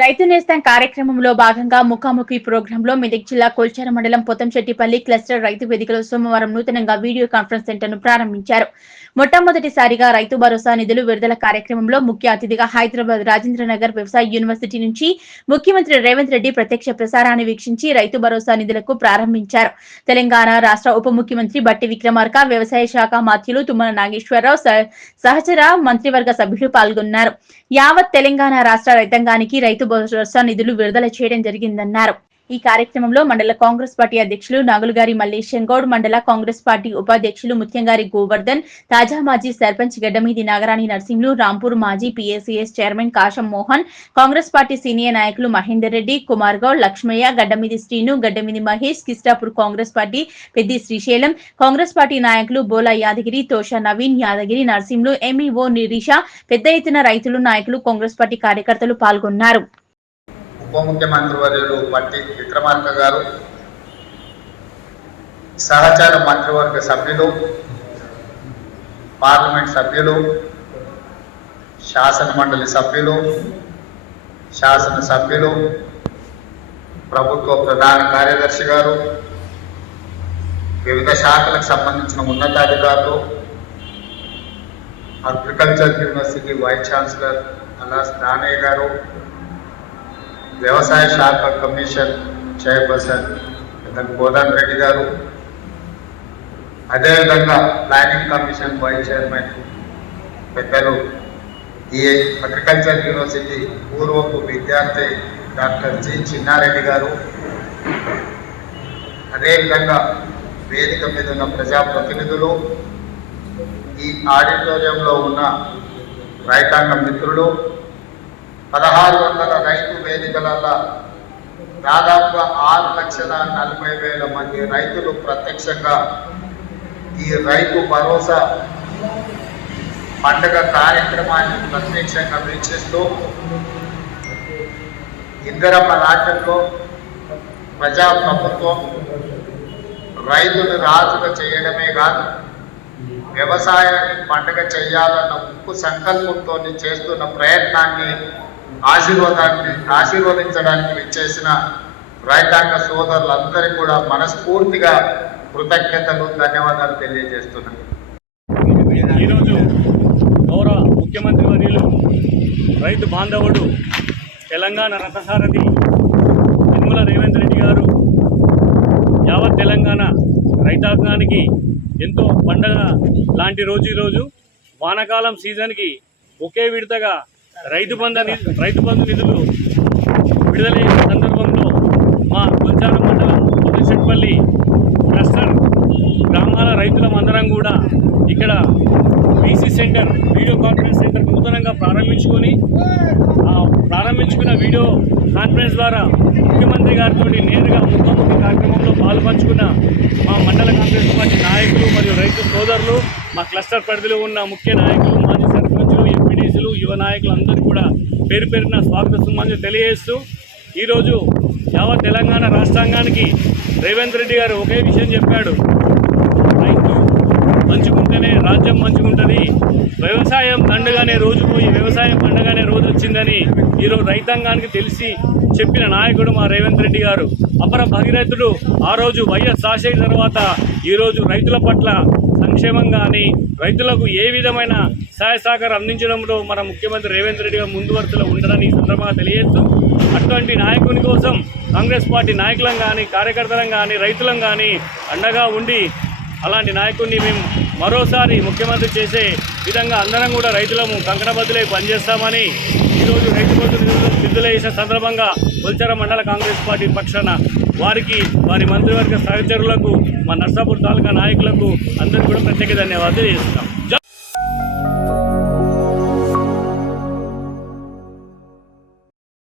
రైతు నేస్తం కార్యక్రమంలో భాగంగా ముఖాముఖి ప్రోగ్రాంలో మెదక్ జిల్లా కొల్చార మండలం పొతంశెట్టిపల్లి క్లస్టర్ రైతు వేదికలో సోమవారం నూతనంగా వీడియో కాన్ఫరెన్స్ సెంటర్ ను ప్రారంభించారు. మొట్టమొదటిసారిగా రైతు భరోసా నిధులు విడుదల కార్యక్రమంలో ముఖ్య అతిథిగా హైదరాబాద్ రాజేంద్రనగర్ వ్యవసాయ యూనివర్సిటీ నుంచి ముఖ్యమంత్రి రేవంత్ రెడ్డి ప్రత్యక్ష ప్రసారాన్ని వీక్షించి రైతు భరోసా నిధులకు ప్రారంభించారు. తెలంగాణ రాష్ట్ర ఉప ముఖ్యమంత్రి బట్టి విక్రమార్క, వ్యవసాయ శాఖ మంత్రులు తుమ్మల నాగేశ్వరరావు, సహచర మంత్రివర్గ సభ్యులు పాల్గొన్నారు. యావత్ తెలంగాణ రాష్ట్ర రైతాంగానికి రైతు భరోసా నిధులు విడుదల చేయడం జరిగిందన్నారు. ఈ కార్యక్రమంలో మండల కాంగ్రెస్ పార్టీ అధ్యక్షులు నాగులుగారి మల్లేశం గౌడ్, మండల కాంగ్రెస్ పార్టీ ఉపాధ్యక్షులు ముత్యంగారి గోవర్ధన్, తాజా మాజీ సర్పంచ్ గడ్డమీది నాగరాణి నర్సింహులు, రాంపూర్ మాజీ PACS chairman Kasam Mohan, Congress party senior నాయకులు మహేందర్ రెడ్డి, కుమార్ గౌడ్, లక్ష్మయ్య, గడ్డమీది శ్రీను, గడ్డమీది మహేష్, కిస్టాపూర్ కాంగ్రెస్ పార్టీ పెద్ది శ్రీశైలం, కాంగ్రెస్ పార్టీ నాయకులు బోలా యాదగిరి, తోషా నవీన్, యాదగిరి నర్సింహులు, ఎంఈఓ నిరీష, పెద్ద ఎత్తున రైతులు, నాయకులు, కాంగ్రెస్ పార్టీ కార్యకర్తలు పాల్గొన్నారు. ఉప ముఖ్యమంత్రి వర్యులు బట్టి విక్రమార్క గారు, సహచార మంత్రివర్గ సభ్యులు, పార్లమెంట్ సభ్యులు, శాసన మండలి సభ్యులు, శాసనసభ్యులు, ప్రభుత్వ ప్రధాన కార్యదర్శి గారు, వివిధ శాఖలకు సంబంధించిన ఉన్నతాధికారులు, agriculture university vice chancellor అలాస్ Danayya గారు, వ్యవసాయ శాఖ కమిషన్ చైర్పర్సన్ కోదండ రెడ్డి గారు, అదేవిధంగా ప్లానింగ్ కమిషన్ వైస్ చైర్మన్ పెద్దలు ఈ అగ్రికల్చర్ యూనివర్సిటీ పూర్వపు విద్యార్థి డాక్టర్ జి చిన్నారెడ్డి గారు, అదేవిధంగా వేదిక మీద ఉన్న ప్రజాప్రతినిధులు, ఈ ఆడిటోరియంలో ఉన్న రైతాంగ మిత్రులు, 1600 రైతు వేదికలలో దాదాపుగా 6,40,000 మంది రైతులు ప్రత్యక్షంగా ఈ రైతు భరోసా పండుగ కార్యక్రమాన్ని ప్రత్యక్షంగా వీక్షిస్తూ ఇందిరమ్మ రాజ్యంలో ప్రజాప్రభుత్వం రైతును రాజుగా చేయడమే కాదు, వ్యవసాయాన్ని పండుగ చేయాలన్న ఉప్పు సంకల్పంతో చేస్తున్న ప్రయత్నాన్ని ఆశీర్వదించడానికి విచ్చేసిన రైతాంగ సోదరులందరికీ కూడా మనస్ఫూర్తిగా కృతజ్ఞతలు, ధన్యవాదాలు తెలియజేస్తున్నాను. ఈరోజు గౌరవ ముఖ్యమంత్రి వర్యులు రైతు బాంధవుడు తెలంగాణ రథసారథి యనమల రేవంత్ రెడ్డి గారు యావత్ తెలంగాణ రైతాంగానికి ఎంతో పండగ లాంటి రోజు వానాకాలం సీజన్కి ఒకే విడతగా రైతు బంధు నిధులు విడుదలైన సందర్భంలో మా కొల్చార మండలం పొతంశెట్టిపల్లి క్లస్టర్ గ్రామాల రైతులమందరం కూడా ఇక్కడ VC centre, video conference centre నూతనంగా ప్రారంభించుకున్న వీడియో కాన్ఫరెన్స్ ద్వారా ముఖ్యమంత్రి గారితో నేరుగా ముఖాముఖి కార్యక్రమంలో పాల్పంచుకున్న మా మండల కాంగ్రెస్ పార్టీ నాయకులు మరియు రైతు సోదరులు, మా క్లస్టర్ పరిధిలో ఉన్న ముఖ్య నాయకులు, మాజీ సర్పంచులు, ఎంపీడీసీలు, యువ నాయకులు అందరూ కూడా పేరు పేరున స్వాగత సుమాన్లు తెలియజేస్తూ ఈరోజు యావత్ తెలంగాణ రాష్ట్రాంగానికి రేవంత్ రెడ్డి గారు ఒకే విషయం చెప్పాడు, రైతు మంచుకుంటేనే రాజ్యం మంచుకుంటుంది, వ్యవసాయం దండగానే రోజు పోయి వ్యవసాయం పండగానే రోజు వచ్చిందని ఈరోజు రైతాంగానికి తెలిసి చెప్పిన నాయకుడు మా రేవంత్ రెడ్డి గారు. అపర భగీరథుడు. ఆ రోజు వైఎస్ రాజశేఖర్ తర్వాత ఈరోజు రైతుల పట్ల సంక్షేమం కానీ రైతులకు ఏ విధమైన సహాయ సహకారం అందించడంలో మన ముఖ్యమంత్రి రేవంత్ రెడ్డి గారు ముందు వరుసలో ఉండదని ఈ సందర్భంగా తెలియజేస్తూ అటువంటి నాయకుని కోసం కాంగ్రెస్ పార్టీ నాయకులం కానీ, కార్యకర్తలం కానీ, రైతులం కానీ అండగా ఉండి అలాంటి నాయకుడిని మేము మరోసారి ముఖ్యమంత్రి చేసే విధంగా అందరం కూడా రైతులము కంకణబద్దులై పనిచేస్తామని ఈరోజు రైతు బంధు విడుదల చేసిన సందర్భంగా కొల్చార మండల కాంగ్రెస్ పార్టీ పక్షాన వారికి, వారి మంత్రివర్గ సహచరులకు, మా నర్సాపూర్ తాలూకా నాయకులకు అందరికీ కూడా ప్రత్యేక ధన్యవాదాలు చేస్తున్నాం.